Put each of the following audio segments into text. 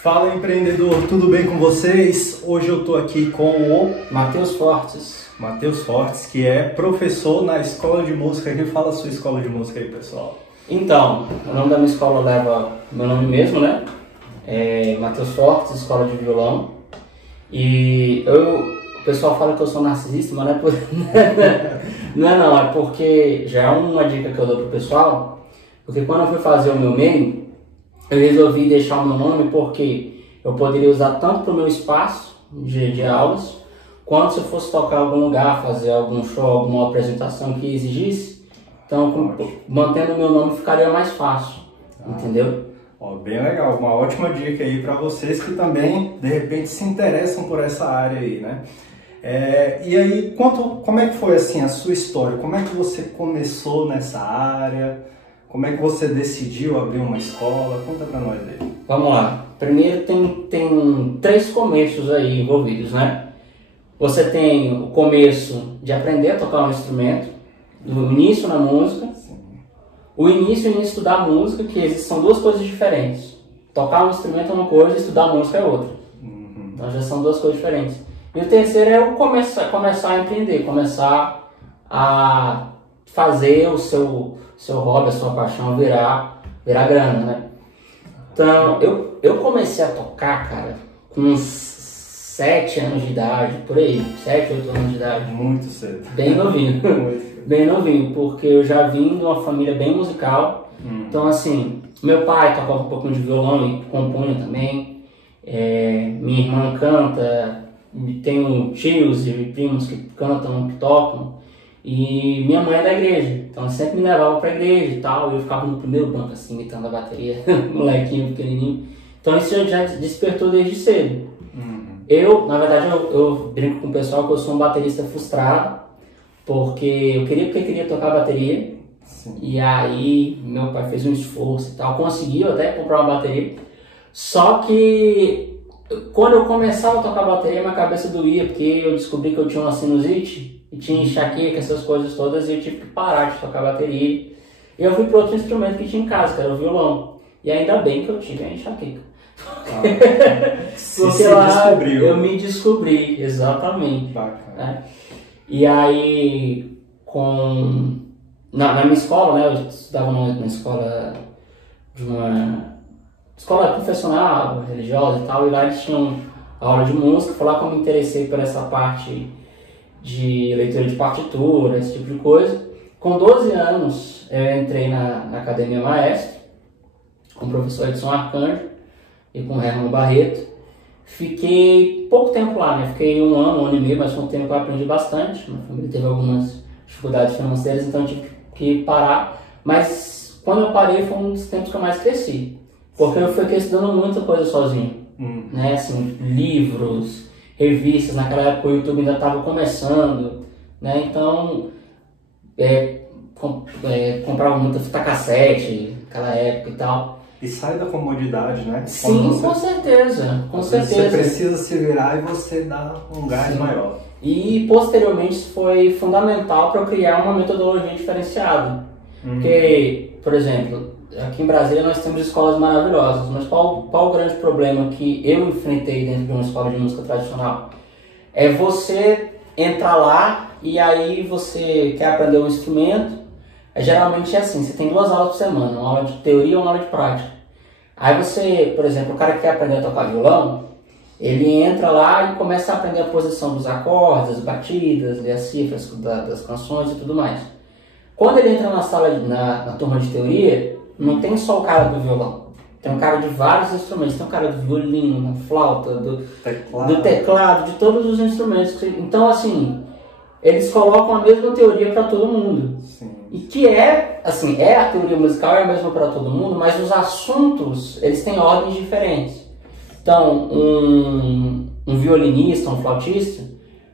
Fala empreendedor, tudo bem com vocês? Hoje eu tô aqui com o Matheus Fortes. Matheus Fortes, que é professor na escola de música. Quem fala a sua escola de música aí, pessoal? Então, o nome da minha escola leva meu nome mesmo, né? É Matheus Fortes, escola de violão. E o pessoal fala que eu sou narcisista, mas não é por... não, é porque já é uma dica que eu dou pro pessoal, porque quando eu fui fazer o meu MEI, eu resolvi deixar o meu nome porque eu poderia usar tanto para o meu espaço de aulas, quanto se eu fosse tocar em algum lugar, fazer algum show, alguma apresentação que exigisse. Então, mantendo o meu nome ficaria mais fácil, entendeu? Ó, bem legal, uma ótima dica aí para vocês que também, de repente, se interessam por essa área aí, né? E aí, como é que foi assim a sua história? Como é que você começou nessa área? Como é que você decidiu abrir uma escola? Conta pra nós aí. Vamos lá. Primeiro tem três começos aí envolvidos, né? Você tem o começo de aprender a tocar um instrumento, do início na música. Sim. O início e estudar música, que são duas coisas diferentes. Tocar um instrumento é uma coisa e estudar música é outra. Uhum. Então já são duas coisas diferentes. E o terceiro é o começar a empreender, começar a fazer o seu hobby, a sua paixão virar grana, né? Então, eu comecei a tocar, cara, com uns 7 anos de idade, por aí, 7, 8 anos de idade. Muito cedo. Bem novinho. Bem novinho, porque eu já vim de uma família bem musical. Então, assim, meu pai tocava um pouquinho de violão e compunha também. Minha irmã canta, tenho tios e primos que cantam, que tocam. E minha mãe é da igreja, então sempre me levava pra igreja e tal, e eu ficava no primeiro banco assim, imitando a bateria, molequinho, pequenininho. Então isso já despertou desde cedo. Na verdade, eu brinco com o pessoal que eu sou um baterista frustrado, porque eu queria tocar bateria. Sim. E aí meu pai fez um esforço e tal, conseguiu até comprar uma bateria, só que quando eu começava a tocar bateria, minha cabeça doía, porque eu descobri que eu tinha uma sinusite, e tinha enxaqueca, essas coisas todas, e eu tive que parar de tocar bateria. E eu fui para outro instrumento que tinha em casa, que era o violão. E ainda bem que eu tive a enxaqueca. Porque lá descobriu. eu me descobri, exatamente. Bacana. E aí, na minha escola, né, eu estudava na escola de uma escola confessional, religiosa e tal, e lá eles tinham aula de música. Foi lá que eu me interessei por essa parte de leitura de partitura, esse tipo de coisa. Com 12 anos eu entrei na Academia Maestro, com o professor Edson Arcanjo e com o Herman Barreto. Fiquei pouco tempo lá, né? Fiquei um ano e meio, mas foi um tempo que eu aprendi bastante. Minha família teve algumas dificuldades financeiras, então eu tive que parar. Mas quando eu parei foi um dos tempos que eu mais cresci, porque eu fui estudando muita coisa sozinho, né? Assim, livros, revistas. Naquela época o YouTube ainda estava começando, né? Então comprava muita fita cassete naquela época e tal. E sai da comodidade, né? Sim, com certeza, com certeza. Você precisa se virar e você dá um gás maior. E posteriormente isso foi fundamental para eu criar uma metodologia diferenciada. Porque, por exemplo, aqui em Brasília nós temos escolas maravilhosas, mas qual o grande problema que eu enfrentei dentro de uma escola de música tradicional? É você entrar lá e aí você quer aprender um instrumento. Geralmente é assim, você tem 2 aulas por semana, uma aula de teoria e uma aula de prática. Aí você, por exemplo, o cara que quer aprender a tocar violão, ele entra lá e começa a aprender a posição dos acordes, as batidas, ler as cifras das canções e tudo mais. Quando ele entra na sala, na turma de teoria, não tem só o cara do violão. Tem um cara de vários instrumentos, tem um cara do violino, da flauta, do teclado, de todos os instrumentos. Então, assim, eles colocam a mesma teoria para todo mundo. Sim. E que assim, a teoria musical é a mesma para todo mundo, mas os assuntos, eles têm ordens diferentes. Então, um violinista, um flautista,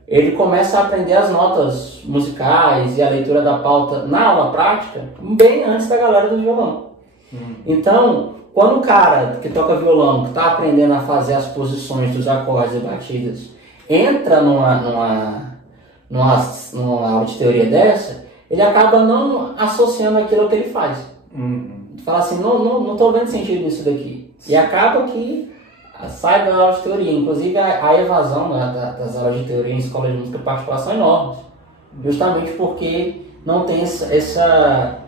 ele começa a aprender as notas musicais e a leitura da pauta na aula prática bem antes da galera do violão. Então, quando o cara que toca violão, que está aprendendo a fazer as posições dos acordes e batidas, entra numa aula de teoria dessa, ele acaba não associando aquilo ao que ele faz. Fala assim, não estou vendo sentido nisso daqui. E acaba que sai da aula de teoria. Inclusive a evasão, né, das aulas de teoria em escola de música particular são enormes. Justamente porque não tem essa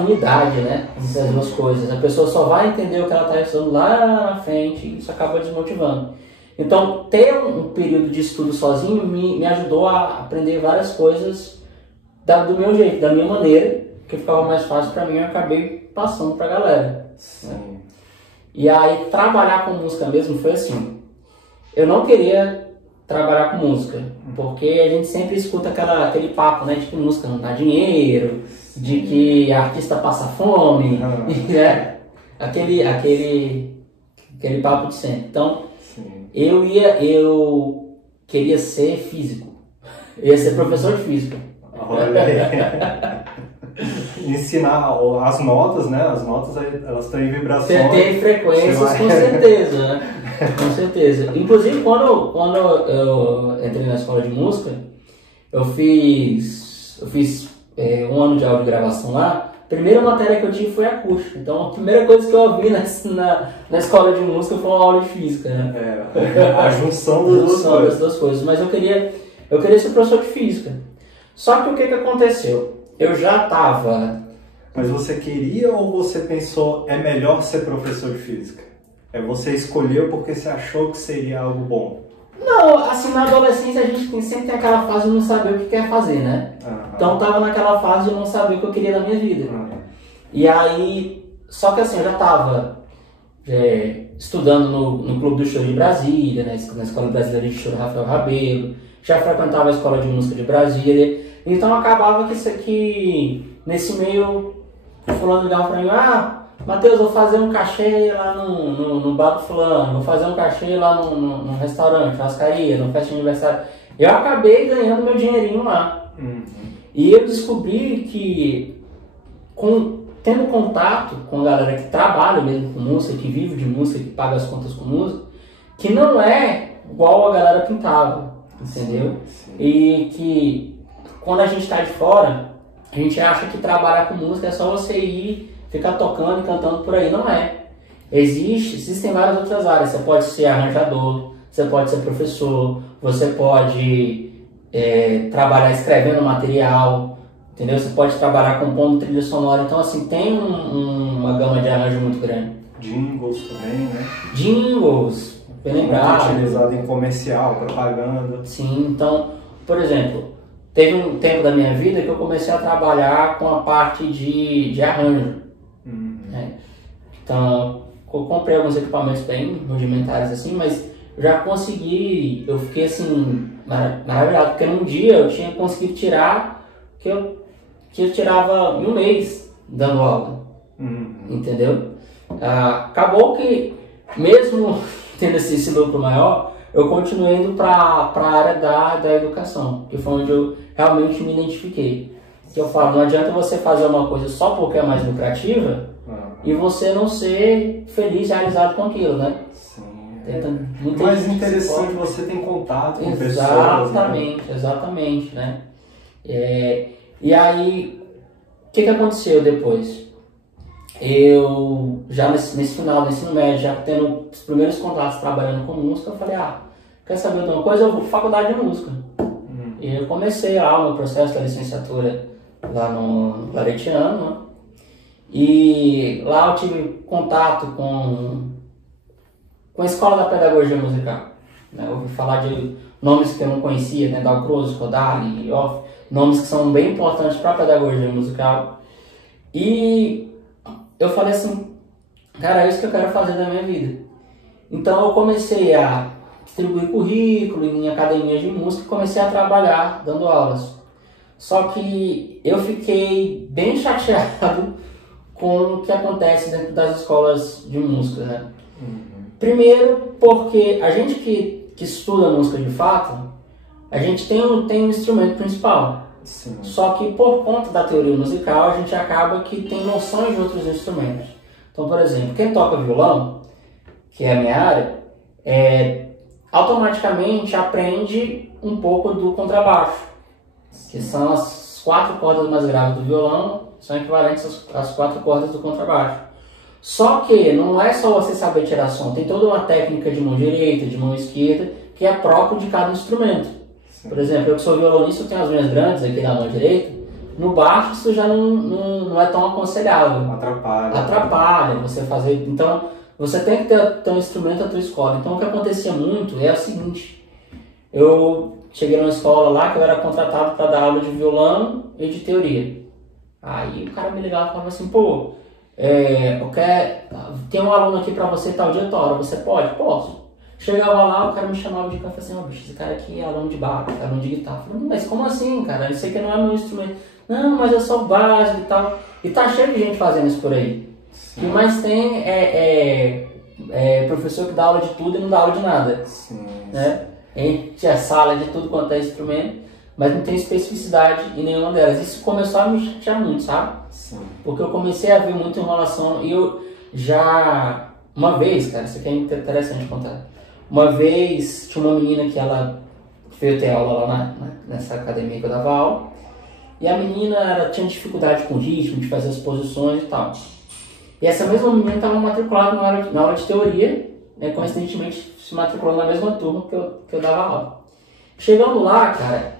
unidade, né, entre as duas coisas. A pessoa só vai entender o que ela está estudando lá na frente e isso acaba desmotivando. Então, ter um período de estudo sozinho me ajudou a aprender várias coisas do meu jeito, da minha maneira, que ficava mais fácil para mim, eu acabei passando para a galera. Né? E aí, trabalhar com música mesmo foi assim. Eu não queria trabalhar com música, porque a gente sempre escuta aquele papo, né, de que música não dá dinheiro, de que artista passa fome, né? aquele papo de sempre. Então, eu queria ser físico, eu ia ser professor de física. Olha aí. Ensinar as notas, né? As notas elas têm vibrações. Tem frequências, com certeza, né? Com certeza. Inclusive, quando eu entrei na escola de música, eu fiz um ano de aula de gravação lá. A primeira matéria que eu tive foi acústica. Então, a primeira coisa que eu ouvi na escola de música foi uma aula de física, né? A junção das duas coisas. Mas eu queria ser professor de física. Só que o que aconteceu? Eu já estava... Mas você queria ou você pensou, é melhor ser professor de física? Você escolheu porque você achou que seria algo bom? Não, assim, na adolescência a gente sempre tem aquela fase de não saber o que quer fazer, né? Então eu tava naquela fase de não saber o que eu queria da minha vida. E aí, só que assim, eu já estava estudando no Clube do Show de Brasília, né? Na Escola Brasileira de Show do Rafael Rabelo, já frequentava a Escola de Música de Brasília, então acabava que nesse meio, fulano ligava pra mim, Matheus, vou fazer um cachê lá no bar do fulano, vou fazer um cachê lá no restaurante, churrascaria, no festa de aniversário. Eu acabei ganhando meu dinheirinho lá. E eu descobri que, tendo contato com a galera que trabalha mesmo com música, que vive de música, que paga as contas com música, que não é igual a galera pintava, entendeu? Sim. E que quando a gente está de fora, a gente acha que trabalhar com música é só você ir ficar tocando e cantando por aí. Não é. Existem várias outras áreas. Você pode ser arranjador, você pode ser professor, você pode trabalhar escrevendo material, entendeu? Você pode trabalhar compondo trilha sonora. Então, assim, tem uma gama de arranjo muito grande. Jingles também, né? Jingles, bem lembrado. Utilizado em comercial, propaganda. Sim, então, por exemplo, teve um tempo da minha vida que eu comecei a trabalhar com a parte de arranjo. Então, eu comprei alguns equipamentos bem rudimentares assim, mas já consegui, eu fiquei assim, maravilhado, porque num dia eu tinha conseguido tirar que eu tirava em um mês dando aula, entendeu? Acabou que, mesmo tendo esse lucro maior, eu continuei indo para a área da educação, que foi onde eu realmente me identifiquei. Que eu falo, não adianta você fazer uma coisa só porque é mais lucrativa e você não ser feliz, realizado com aquilo, né? Sim. Muita mais interessante, você tem contato com pessoas. Exatamente, né? E aí, o que aconteceu depois? Eu, já nesse final do ensino médio, já tendo os primeiros contatos trabalhando com música, eu falei, quer saber de uma coisa? Eu vou para faculdade de música. E eu comecei lá o meu processo da licenciatura lá no Claretiano, né? E lá eu tive contato com a Escola da Pedagogia Musical, né? Eu ouvi falar de nomes que eu não conhecia, né? Dalcroze, Kodali, Off, nomes que são bem importantes para a pedagogia musical. E eu falei assim, cara, é isso que eu quero fazer da minha vida. Então eu comecei a distribuir currículo em academias de música e comecei a trabalhar dando aulas. Só que eu fiquei bem chateado com o que acontece dentro das escolas de música, né? Primeiro porque a gente que estuda música de fato, a gente tem um instrumento principal. Sim. Só que por conta da teoria musical, a gente acaba que tem noções de outros instrumentos. Então, por exemplo, quem toca violão, que é a minha área, automaticamente aprende um pouco do contrabaixo, que são as 4 cordas mais graves do violão, são equivalentes às 4 cordas do contrabaixo. Só que não é só você saber tirar som, tem toda uma técnica de mão direita, de mão esquerda, que é próprio de cada instrumento. Sim. Por exemplo, eu que sou violonista, eu tenho as unhas grandes aqui na mão direita, no baixo isso já não é tão aconselhável. Atrapalha você fazer. Então, você tem que ter um instrumento à tua escola. Então, o que acontecia muito é o seguinte, eu cheguei numa escola lá que eu era contratado para dar aula de violão e de teoria. Aí o cara me ligava e falava assim, pô, tem um aluno aqui pra você tal dia, tal hora, você pode? Posso. Chegava lá, o cara me chamava de canto e falava assim, bicho, esse cara aqui é aluno de baixo, é aluno de guitarra. Eu falei, mas como assim, cara? Isso aqui não é meu instrumento. Não, mas eu sou básico e tal. E tá cheio de gente fazendo isso por aí. Sim. O que mais tem professor que dá aula de tudo e não dá aula de nada. Sim. Né? Enche a sala de tudo quanto é instrumento, mas não tem especificidade em nenhuma delas. Isso começou a me chatear muito, sabe? Sim. Porque eu comecei a ver muita enrolação e eu já... Uma vez, cara, isso aqui é interessante contar. Uma vez tinha uma menina que ela veio ter aula lá nessa academia que eu dava aula. E a menina ela tinha dificuldade com o ritmo, de fazer as posições e tal. E essa mesma menina estava matriculada na aula de teoria, né, coincidentemente se matriculou na mesma turma que eu dava aula. Chegando lá, cara,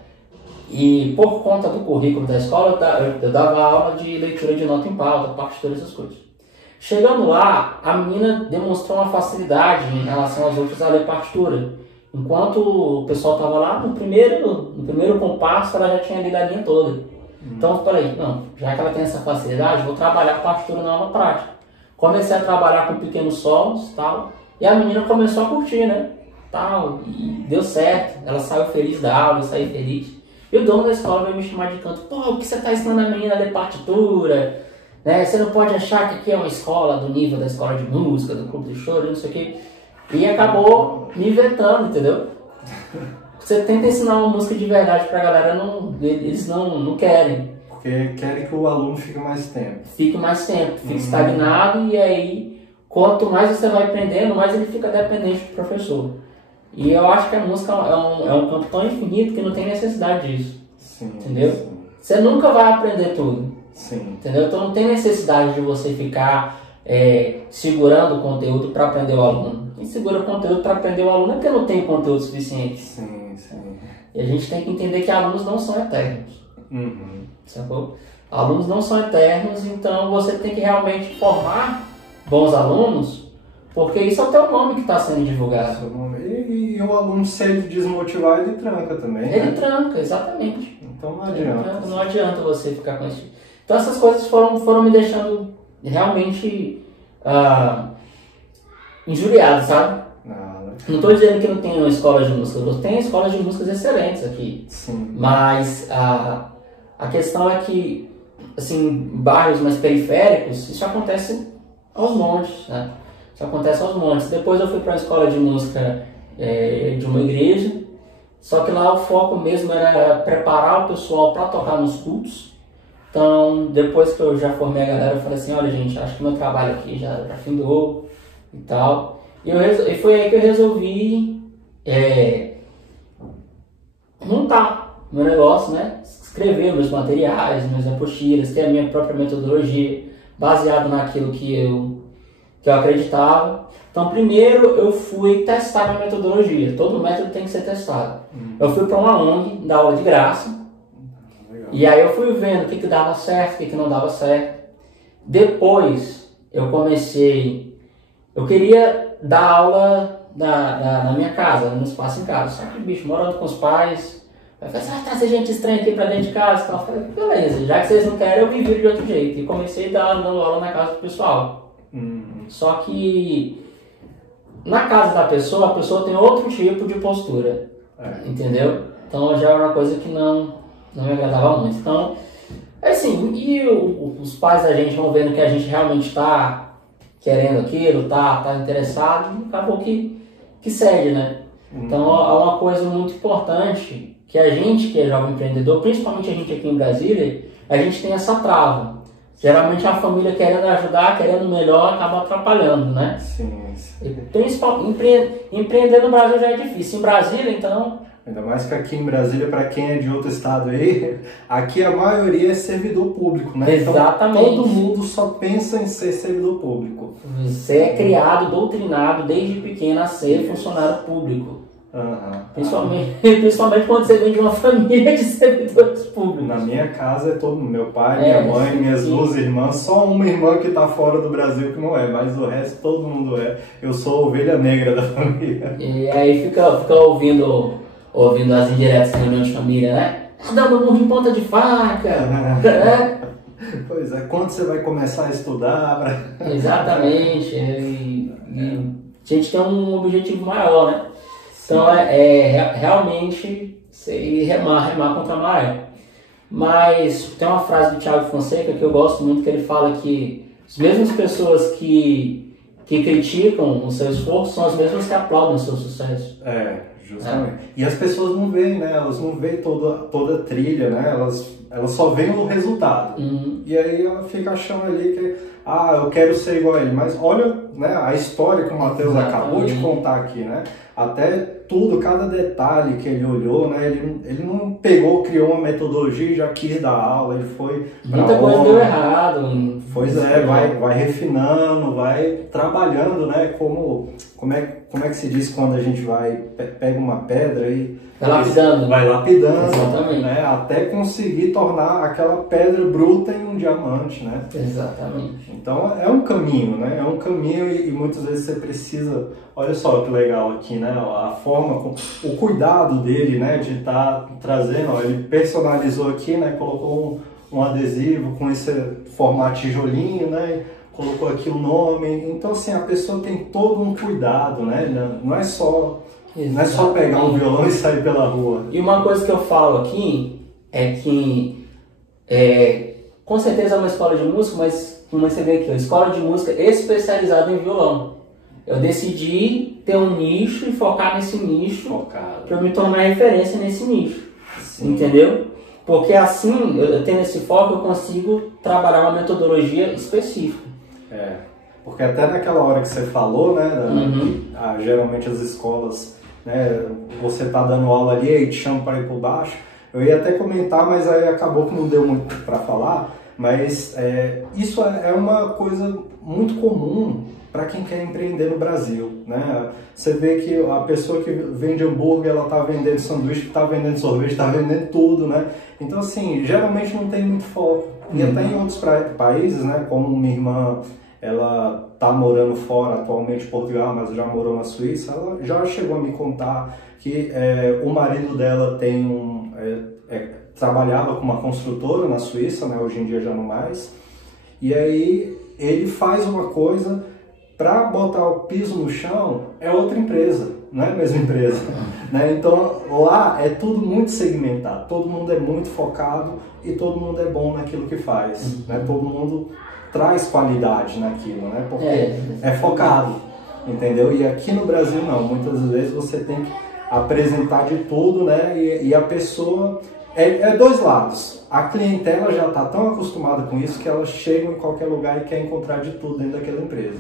e por conta do currículo da escola, eu dava aula de leitura de nota em pauta, partitura, essas coisas. Chegando lá, a menina demonstrou uma facilidade em relação aos outros a ler partitura. Enquanto o pessoal estava lá, no primeiro compasso, ela já tinha lido a linha toda. Então eu falei, não, já que ela tem essa facilidade, vou trabalhar a partitura na aula prática. Comecei a trabalhar com pequenos solos e tal, e a menina começou a curtir, né? Tal, e deu certo, ela saiu feliz da aula, eu saí feliz. E o dono da escola veio me chamar de canto, pô, o que você está ensinando a menina a ler partitura? Né? Você não pode achar que aqui é uma escola do nível da escola de música, do clube de choro, não sei o quê. E acabou me vetando, entendeu? Você tenta ensinar uma música de verdade pra galera, eles não querem. Porque querem que o aluno fique mais tempo. Fique estagnado, e aí, quanto mais você vai aprendendo, mais ele fica dependente do professor. E eu acho que a música é um campo tão infinito que não tem necessidade disso. Sim, entendeu? Sim. Você nunca vai aprender tudo. Sim. Entendeu? Então não tem necessidade de você ficar segurando o conteúdo para aprender o aluno. Quem segura o conteúdo para aprender o aluno é porque não tem conteúdo suficiente. Sim, sim. E a gente tem que entender que alunos não são eternos. Sacou? Alunos não são eternos, então você tem que realmente formar bons alunos, porque isso é o teu nome que está sendo divulgado. E o aluno, se ele desmotivar, ele tranca também. Ele tranca, exatamente. Então não adianta. Não adianta você ficar com isso. Então essas coisas foram me deixando realmente injuriado, sabe? Não estou dizendo que não tem uma escola de música, tem escolas de músicas excelentes aqui. Sim. Mas a questão é que, assim, bairros mais periféricos, isso acontece aos montes, né? Isso acontece aos montes. Depois eu fui para uma escola de música de uma igreja, só que lá o foco mesmo era preparar o pessoal para tocar nos cultos. Então, depois que eu já formei a galera, eu falei assim, olha gente, acho que meu trabalho aqui já findou e tal. E foi aí que eu resolvi montar meu negócio, né? Escrever meus materiais, minhas apostilas, ter a minha própria metodologia, baseado naquilo que eu acreditava. Então, primeiro eu fui testar minha metodologia. Todo método tem que ser testado. Eu fui para uma ONG, dar aula de graça. E aí eu fui vendo o que dava certo, o que não dava certo. Depois eu queria dar aula na minha casa, no espaço em casa. Só que, bicho, morando com os pais, vai falar, trazer gente estranha aqui pra dentro de casa e tal. Eu falei, beleza, já que vocês não querem, eu me viro de outro jeito. E comecei dando aula na casa do pessoal. Só que na casa da pessoa, a pessoa tem outro tipo de postura. Entendeu? Então já era uma coisa que não me agradava muito. Então, assim, e os pais da gente vão vendo que a gente realmente está querendo aquilo, tá interessado, acabou que cede, né? Então, é uma coisa muito importante que a gente que é jovem empreendedor, principalmente a gente aqui em Brasília, a gente tem essa trava. Geralmente a família querendo ajudar, querendo melhor, acaba atrapalhando, né? Sim. Principalmente, empreender no Brasil já é difícil. Em Brasília, então, Ainda mais que aqui em Brasília, para quem é de outro estado aí, aqui a maioria é servidor público, né? Exatamente. Então todo mundo só pensa em ser servidor público. Você é criado, doutrinado desde pequeno a ser funcionário público. Principalmente quando você vem de uma família de servidores públicos. Na minha casa é todo mundo, meu pai, minha mãe, minhas duas irmãs, só uma irmã que está fora do Brasil que não é, mas o resto todo mundo é. Eu sou a ovelha negra da família. E aí fica ouvindo as indiretas na reunião de família, né? Dando murro em ponta de faca. Pois é, quando você vai começar a estudar? Exatamente. E a gente tem um objetivo maior, né? Então realmente remar contra a maré. Mas tem uma frase do Thiago Fonseca que eu gosto muito, que ele fala que as mesmas pessoas que criticam o seu esforço são as mesmas que aplaudem o seu sucesso. Justamente. E as pessoas não veem, né? Elas não veem toda a trilha, né? Elas só veem o resultado. E aí ela fica achando ali que, eu quero ser igual a ele. Mas olha, né, a história que o Matheus acabou de contar aqui, né? Até tudo, cada detalhe que ele olhou, né? Ele não pegou, criou uma metodologia e já quis dar aula, ele foi pra muita coisa deu errado. Pois vai refinando, vai trabalhando, né? Como é que se diz quando a gente pega uma pedra e vai lapidando, exatamente, né? Até conseguir tornar aquela pedra bruta em um diamante, né? Exatamente. Então é um caminho, né? É um caminho e muitas vezes você precisa. Olha só que legal aqui, né? A forma, o cuidado dele, né? De estar trazendo, ele personalizou aqui, né? Colocou um adesivo com esse formato tijolinho, né? Colocou aqui o nome. Então assim, a pessoa tem todo um cuidado, né? Não é só pegar um violão e sair pela rua. E uma coisa que eu falo aqui é que com certeza é uma escola de música, mas como você vê aqui, uma escola de música especializada em violão. Eu decidi ter um nicho e focar nesse nicho para eu me tornar referência nesse nicho. Sim. Entendeu? Porque assim, eu tendo esse foco, eu consigo trabalhar uma metodologia específica. Porque até naquela hora que você falou, né, geralmente as escolas, né, você tá dando aula ali e te chamam para ir por baixo, eu ia até comentar, mas aí acabou que não deu muito para falar, mas isso é uma coisa muito comum para quem quer empreender no Brasil, né? Você vê que a pessoa que vende hambúrguer, ela tá vendendo sanduíche, tá vendendo sorvete, tá vendendo tudo, né? Então assim, geralmente não tem muito foco. E até em outros países, né, como minha irmã, ela tá morando fora atualmente em Portugal, mas já morou na Suíça, ela já chegou a me contar que o marido dela trabalhava com uma construtora na Suíça, né, hoje em dia já não mais, e aí ele faz uma coisa, para botar o piso no chão é outra empresa, não é a mesma empresa, né? Então lá é tudo muito segmentado, todo mundo é muito focado e todo mundo é bom naquilo que faz, né? Todo mundo traz qualidade naquilo, né? Porque é focado, entendeu? E aqui no Brasil não, muitas vezes você tem que apresentar de tudo, né? E a pessoa dois lados. A clientela já está tão acostumada com isso que elas chegam em qualquer lugar e quer encontrar de tudo dentro daquela empresa.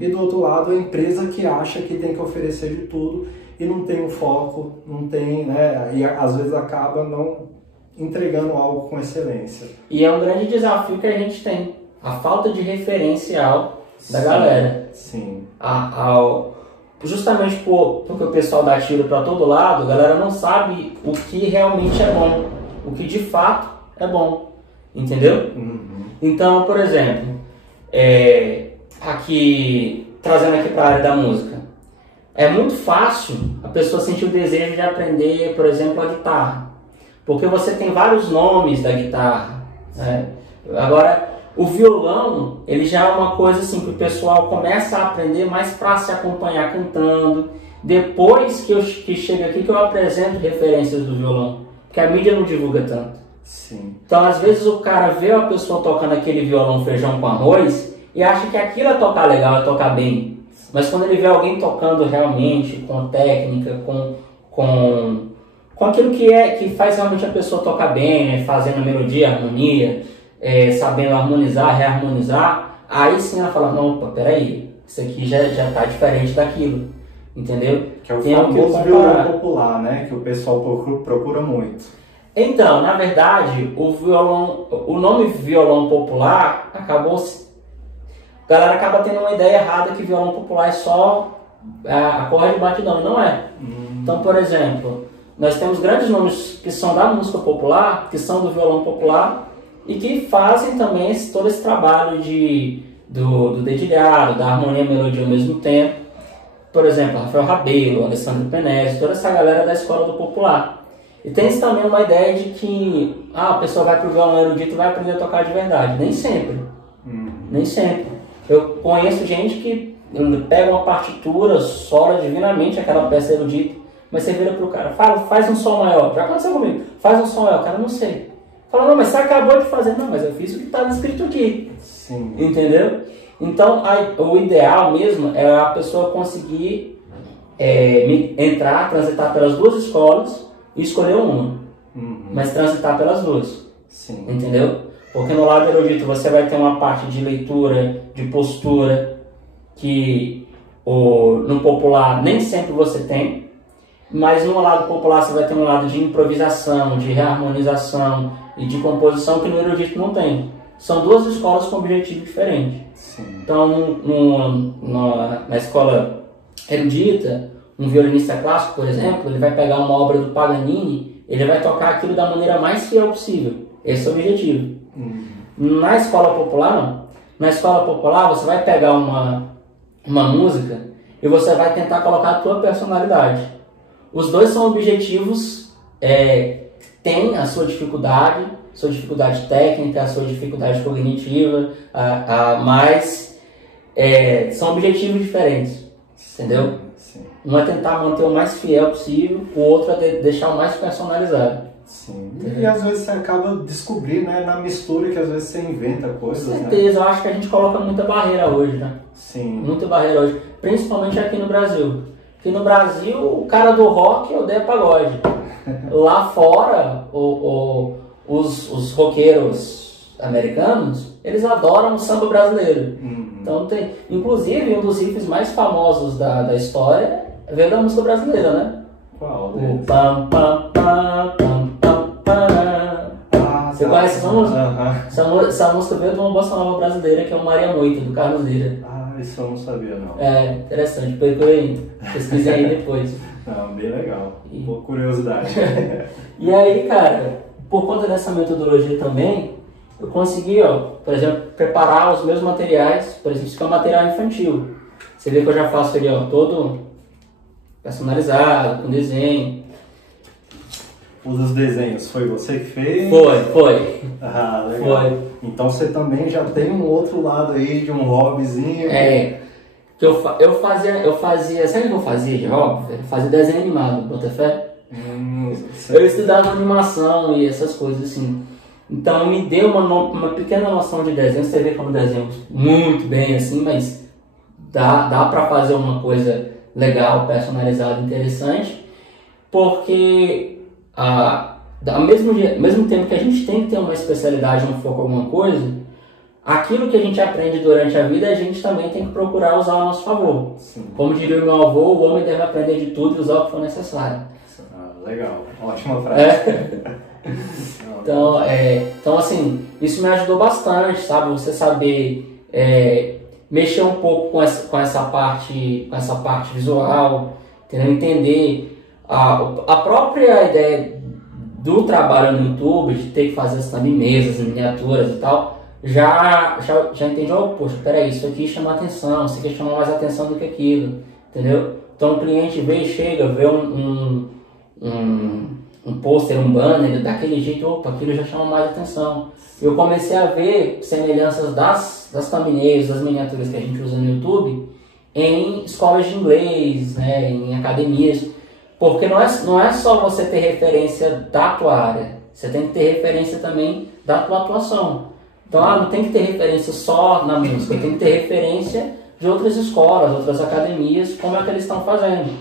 E do outro lado, a empresa que acha que tem que oferecer de tudo e não tem um foco, não tem, né? E às vezes acaba não entregando algo com excelência. E é um grande desafio que a gente tem, a falta de referencial da galera. Sim. Justamente porque o pessoal dá tiro para todo lado, a galera não sabe o que realmente é bom, o que de fato é bom, entendeu? Então, por exemplo, trazendo aqui para a área da música, é muito fácil a pessoa sentir o desejo de aprender, por exemplo, a guitarra, porque você tem vários nomes da guitarra, né? Agora, o violão, ele já é uma coisa assim que o pessoal começa a aprender mais para se acompanhar cantando. Depois que chega aqui que eu apresento referências do violão, porque a mídia não divulga tanto. Sim. Então às vezes o cara vê a pessoa tocando aquele violão feijão com arroz e acha que aquilo é tocar legal, é tocar bem. Mas quando ele vê alguém tocando realmente, com técnica, com aquilo que faz realmente a pessoa tocar bem, né? Fazendo melodia, harmonia, sabendo harmonizar, reharmonizar, aí sim ela fala, não, opa, peraí, isso aqui já tá diferente daquilo. entendeu? Que é o Tem famoso violão popular, né? Que o pessoal procura muito. Então, na verdade, o nome violão popular a galera acaba tendo uma ideia errada que violão popular é só acorde e batidão, não é. Então, por exemplo, nós temos grandes nomes que são da música popular, que são do violão popular e que fazem também todo esse trabalho do dedilhado, da harmonia e melodia ao mesmo tempo. Por exemplo, Rafael Rabelo, Alessandro Penese, toda essa galera da escola do popular. E tem também uma ideia de que a pessoa vai para o violão erudito e vai aprender a tocar de verdade. Nem sempre. Nem sempre. Eu conheço gente que pega uma partitura, sola divinamente aquela peça erudita, mas você vira pro cara, faz um som maior. Já aconteceu comigo. Faz um som maior. Cara, não sei. Fala, não, mas você acabou de fazer. Não, mas eu fiz o que está escrito aqui. Sim. Entendeu? Então, o ideal mesmo é a pessoa conseguir transitar pelas duas escolas e escolher uma. Mas transitar pelas duas. Sim. Entendeu? Porque no lado erudito você vai ter uma parte de leitura, de postura, que no popular nem sempre você tem. Mas no lado popular você vai ter um lado de improvisação, de reharmonização e de composição que no erudito não tem. São duas escolas com objetivo diferente. Sim. Então, na escola erudita, um violinista clássico, por exemplo, ele vai pegar uma obra do Paganini, ele vai tocar aquilo da maneira mais fiel possível. Esse é o objetivo. Na escola popular, não. Na escola popular, você vai pegar uma música e você vai tentar colocar a tua personalidade. Os dois são objetivos, tem a sua dificuldade técnica, a sua dificuldade cognitiva, mas são objetivos diferentes, entendeu? Sim. Um é tentar manter o mais fiel possível, o outro é deixar o mais personalizado. Sim. E às vezes você acaba descobrindo, né, na mistura que às vezes você inventa coisas, Com certeza, eu acho que a gente coloca muita barreira hoje, né? Sim. Muita barreira hoje, principalmente aqui no Brasil. Aqui no Brasil, o cara do rock odeia pagode. Lá fora, os roqueiros americanos, eles adoram o samba brasileiro. Então inclusive, um dos riffs mais famosos da história veio da música brasileira, né? Qual? O pam pam pam pam pam pam. Você conhece essa música? Essa música veio de uma bossa nova brasileira que é o Maria Moita, do Carlos Lira. Isso eu não sabia, não. Interessante, pesquisei aí depois. Não, bem legal. Boa curiosidade. E aí, cara, por conta dessa metodologia também, eu consegui, por exemplo, preparar os meus materiais, por exemplo, isso aqui é um material infantil. Você vê que eu já faço ele, todo personalizado, com desenho. Os desenhos, foi você que fez? Foi. Ah, legal. Foi. Então você também já tem um outro lado aí de um hobbyzinho. Que eu fazia, sabe o que eu fazia de hobby? Eu fazia desenho animado, bota fé? Eu estudava animação e essas coisas assim. Então me deu uma pequena noção de desenho. Você vê como desenho muito bem assim, mas dá pra fazer uma coisa legal, personalizada, interessante, porque ao mesmo tempo que a gente tem que ter uma especialidade, um foco em alguma coisa, aquilo que a gente aprende durante a vida, a gente também tem que procurar usar ao nosso favor. Sim. Como diria o meu avô, o homem deve aprender de tudo e usar o que for necessário. Legal, ótima frase. Então, assim, isso me ajudou bastante, sabe? Você saber mexer um pouco com essa parte visual, entendeu? Entender a própria ideia do trabalho no YouTube, de ter que fazer as thumbnails, as miniaturas e tal, já entendi, poxa, peraí, isso aqui chama atenção, isso aqui chama mais atenção do que aquilo, entendeu? Então o cliente chega, vê um pôster, um banner, daquele jeito, aquilo já chama mais atenção. Eu comecei a ver semelhanças das thumbnails, das miniaturas que a gente usa no YouTube, em escolas de inglês, né, em academias, porque não é só você ter referência da tua área, você tem que ter referência também da tua atuação. Então, não tem que ter referência só na música, tem que ter referência de outras escolas, outras academias, como é que eles estão fazendo.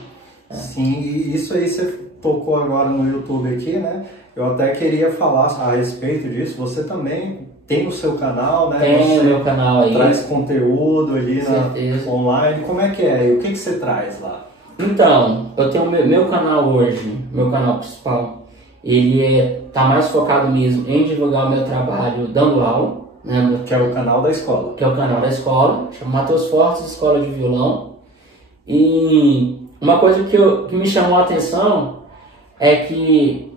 Sim, e isso aí você tocou agora no YouTube aqui, né? Eu até queria falar a respeito disso. Você também tem o seu canal, né? Tem o meu canal aí. Traz conteúdo ali online. Como é que é? E o que você traz lá? Então, eu tenho meu canal hoje, meu canal principal, ele tá mais focado mesmo em divulgar o meu trabalho dando aula, né? Que é o canal da escola. Que é o canal da escola, chama Matheus Fortes Escola de Violão. E uma coisa que me chamou a atenção é que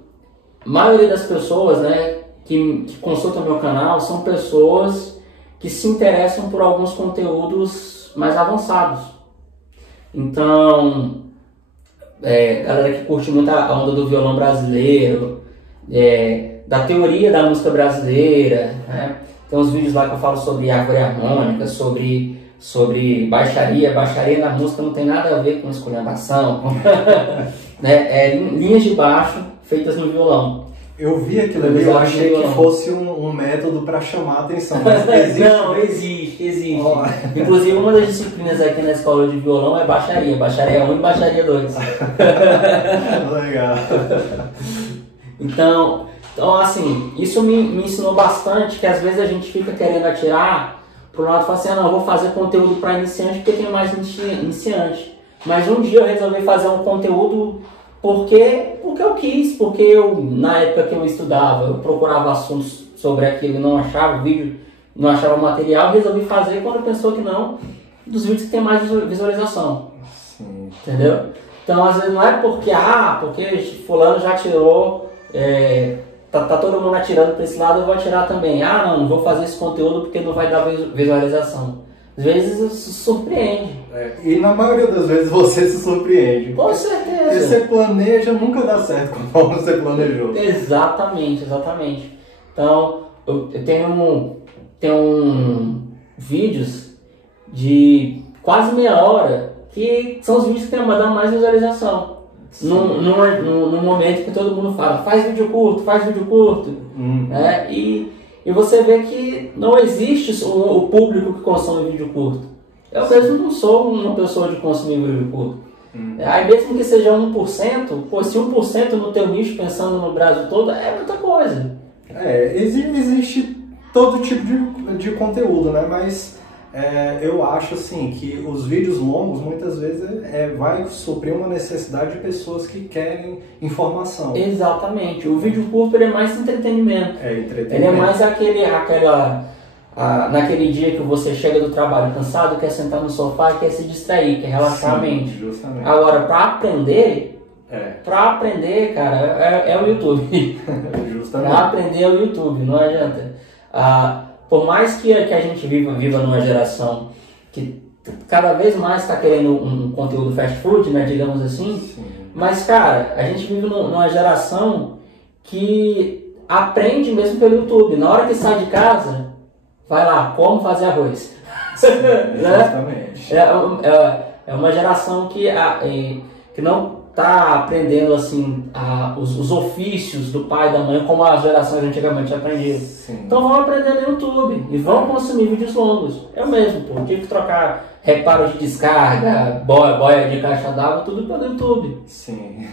a maioria das pessoas, né, que consultam meu canal são pessoas que se interessam por alguns conteúdos mais avançados. Então, galera que curte muito a onda do violão brasileiro, da teoria da música brasileira, né? Tem uns vídeos lá que eu falo sobre árvore harmônica, sobre baixaria. Baixaria na música não tem nada a ver com esculhambação, né? Linhas de baixo feitas no violão. Eu vi aquilo ali, eu achei que fosse um método para chamar a atenção, mas existe. Não, existe. Oh. Inclusive, uma das disciplinas aqui na escola de violão é baixaria. Baixaria 1 e baixaria 2. Legal. Então, assim, isso me ensinou bastante, que às vezes a gente fica querendo atirar pro lado e falar assim, não, eu vou fazer conteúdo para iniciante porque tem mais iniciante. Mas um dia eu resolvi fazer um conteúdo porque eu quis, porque na época que eu estudava, eu procurava assuntos sobre aquilo, não achava vídeo, não achava material, resolvi fazer quando pensou que não, dos vídeos que tem mais visualização. Sim. Entendeu? Então, às vezes não é porque fulano já tirou, tá todo mundo atirando para esse lado, eu vou atirar também. Não vou fazer esse conteúdo porque não vai dar visualização. Às vezes isso surpreende. E na maioria das vezes você se surpreende. Com certeza. Porque você planeja, nunca dá certo conforme você planejou. Exatamente. Então, eu tenho vídeos de quase meia hora que são os vídeos que dão mais visualização. Num momento que todo mundo fala, faz vídeo curto. E você vê que não existe o público que consome vídeo curto. Eu mesmo não sou uma pessoa de consumir vídeo curto. Aí mesmo que seja 1%, se 1% no teu nicho, pensando no Brasil todo, é muita coisa. Existe todo tipo de conteúdo, né? Mas eu acho assim que os vídeos longos muitas vezes vai suprir uma necessidade de pessoas que querem informação. Exatamente. O vídeo curto ele é mais entretenimento. Entretenimento. Ele é mais naquele dia que você chega do trabalho cansado, quer sentar no sofá e quer se distrair, quer relaxar a mente. Justamente. Agora, para aprender, cara, é o YouTube. Justamente. Para aprender é o YouTube, não adianta. Por mais que a gente viva numa geração que cada vez mais está querendo um conteúdo fast food, né, digamos assim, sim. Mas, cara, a gente vive numa geração que aprende mesmo pelo YouTube. Na hora que sai de casa, vai lá, como fazer arroz. Sim, exatamente. É uma geração que não está aprendendo assim os ofícios do pai e da mãe como as gerações antigamente aprendiam. Sim. Então vão aprender no YouTube e vão consumir vídeos longos. Eu mesmo, tive que trocar reparo de descarga, boia de caixa d'água, tudo pelo YouTube. Sim.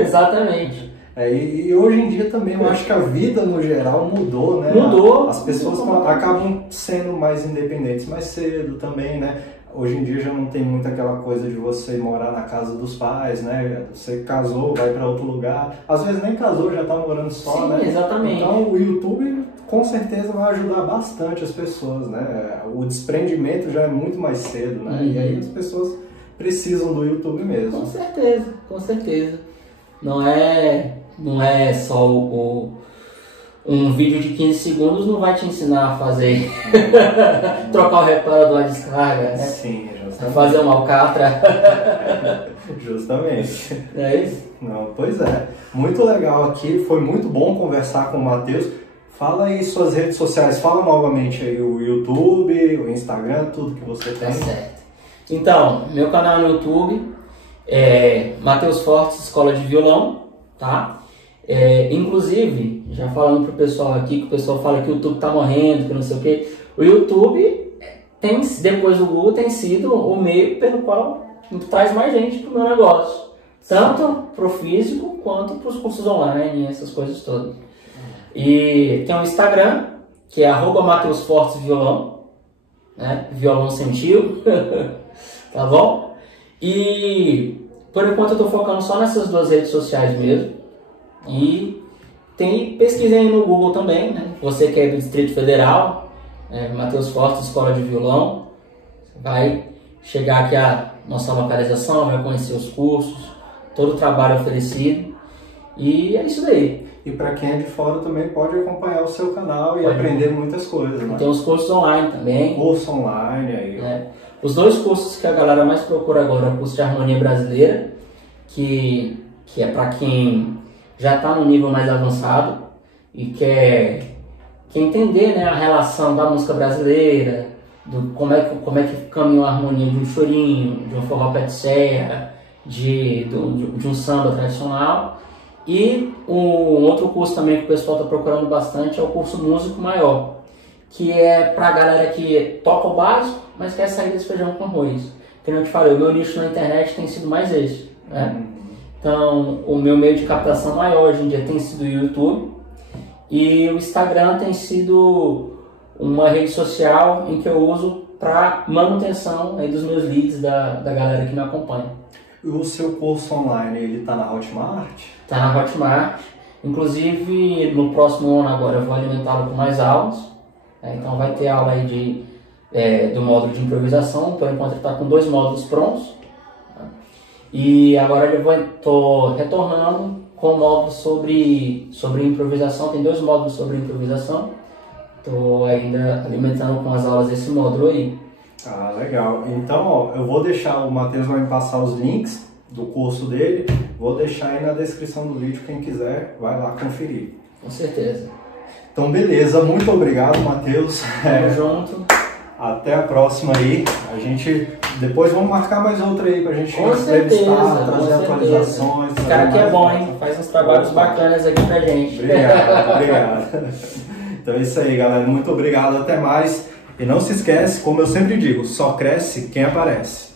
Exatamente. E hoje em dia também eu acho que a vida no geral mudou, né? Mudou. As pessoas acabam sendo mais independentes mais cedo também, né? Hoje em dia já não tem muito aquela coisa de você morar na casa dos pais, né? Você casou, vai para outro lugar. Às vezes nem casou, já tá morando só, sim, né? Exatamente. Então o YouTube com certeza vai ajudar bastante as pessoas, né? O desprendimento já é muito mais cedo, né? E aí as pessoas precisam do YouTube mesmo. Com certeza. Não é só um vídeo de 15 segundos não vai te ensinar a fazer trocar o reparo da descarga, né? Sim, justamente. Fazer uma alcatra. Justamente. É isso? Não, pois é. Muito legal aqui, foi muito bom conversar com o Matheus. Fala aí suas redes sociais, fala novamente aí o YouTube, o Instagram, tudo que você tem. Tá certo. Então, meu canal no YouTube é Matheus Fortes Escola de Violão, tá? Inclusive, já falando pro pessoal aqui, que o pessoal fala que o YouTube tá morrendo, que não sei o que. O YouTube, depois do Google, tem sido o meio pelo qual traz mais gente pro meu negócio. Tanto pro físico, quanto pros cursos online, essas coisas todas. E tem o Instagram, que é @MatheusFortesViolão, né? Violão sem tio, tá bom? E por enquanto eu estou focando só nessas 2 redes sociais mesmo. E pesquisa aí no Google também, né? Você que é do Distrito Federal, Matheus Costa, Escola de Violão, vai chegar aqui a nossa localização, vai conhecer os cursos, todo o trabalho oferecido. E é isso daí. E para quem é de fora também pode acompanhar o seu canal e aprender muitas coisas, né? Tem os cursos online também. Curso online aí. Os 2 cursos que a galera mais procura agora é o curso de harmonia brasileira, que é para quem já está no nível mais avançado e quer entender, né, a relação da música brasileira, como é que caminha a harmonia de um chorinho, de um forró pé de serra, de um samba tradicional. E um outro curso também que o pessoal está procurando bastante é o curso Músico Maior, que é para a galera que toca o básico, mas quer sair desse feijão com arroz. Como eu te falei, o meu nicho na internet tem sido mais esse, né? Então, o meu meio de captação maior hoje em dia tem sido o YouTube, e o Instagram tem sido uma rede social em que eu uso para manutenção aí dos meus leads da galera que me acompanha. E o seu curso online, ele está na Hotmart? Está na Hotmart. Inclusive, no próximo ano agora eu vou alimentá-lo com mais aulas. Então vai ter aula aí do módulo de improvisação. Por enquanto ele está com 2 módulos prontos. E agora eu estou retornando com módulos sobre improvisação. Tem 2 módulos sobre improvisação. Estou ainda alimentando com as aulas desse módulo aí. Ah, legal. Então, ó, eu vou deixar, o Matheus vai me passar os links do curso dele, vou deixar aí na descrição do vídeo, quem quiser vai lá conferir. Com certeza. Então, beleza, muito obrigado, Matheus. Tamo junto. Até a próxima aí. A gente, depois vamos marcar mais outra aí pra gente entrevistar, trazer atualizações. Esse cara aqui é bom, hein? Faz uns trabalhos bacanas aqui pra gente. Obrigado. Então é isso aí, galera. Muito obrigado, até mais. E não se esquece, como eu sempre digo, só cresce quem aparece.